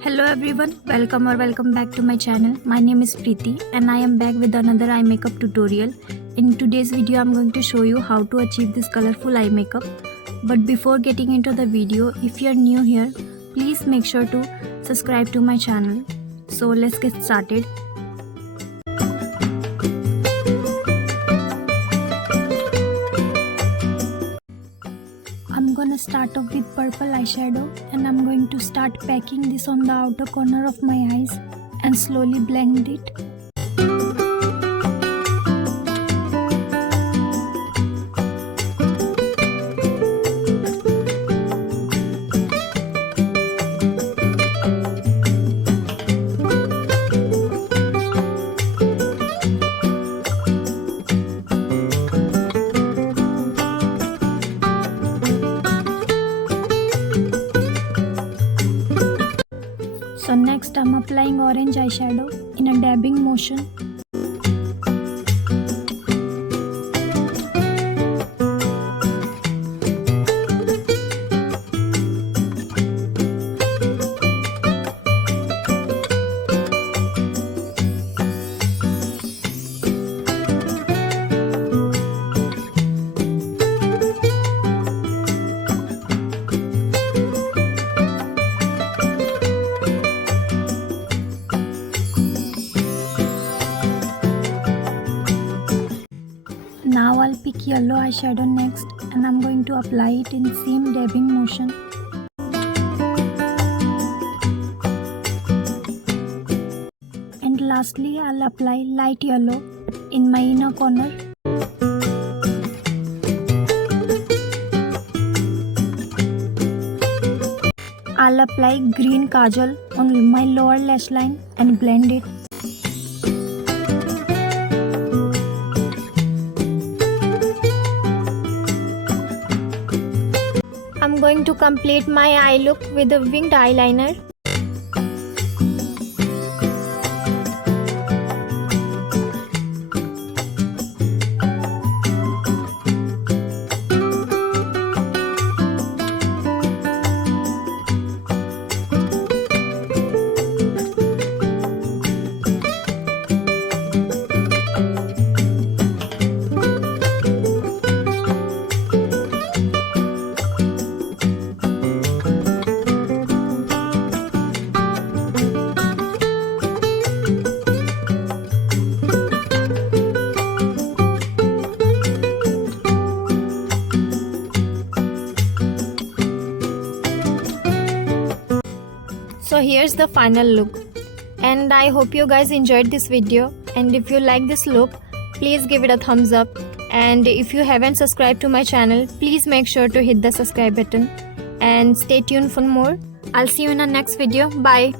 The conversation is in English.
Hello everyone, welcome back to my channel. My name is Preeti and I am back with another eye makeup tutorial. In today's video I'm going to show you how to achieve this colorful eye makeup. But before getting into the video, if you are new here, please make sure to subscribe to my channel. So let's get started. I'm gonna start off with purple eyeshadow and I'm going to start packing this on the outer corner of my eyes and slowly blend it. So next I'm applying orange eyeshadow in a dabbing motion. Now I'll pick yellow eyeshadow next and I'm going to apply it in same dabbing motion. And lastly I'll apply light yellow in my inner corner. I'll apply green kajal on my lower lash line and blend it. I'm going to complete my eye look with a winged eyeliner. So here's the final look, and I hope you guys enjoyed this video, and if you like this look, please give it a thumbs up, and if you haven't subscribed to my channel, please make sure to hit the subscribe button and stay tuned for more. I'll see you in the next video. Bye.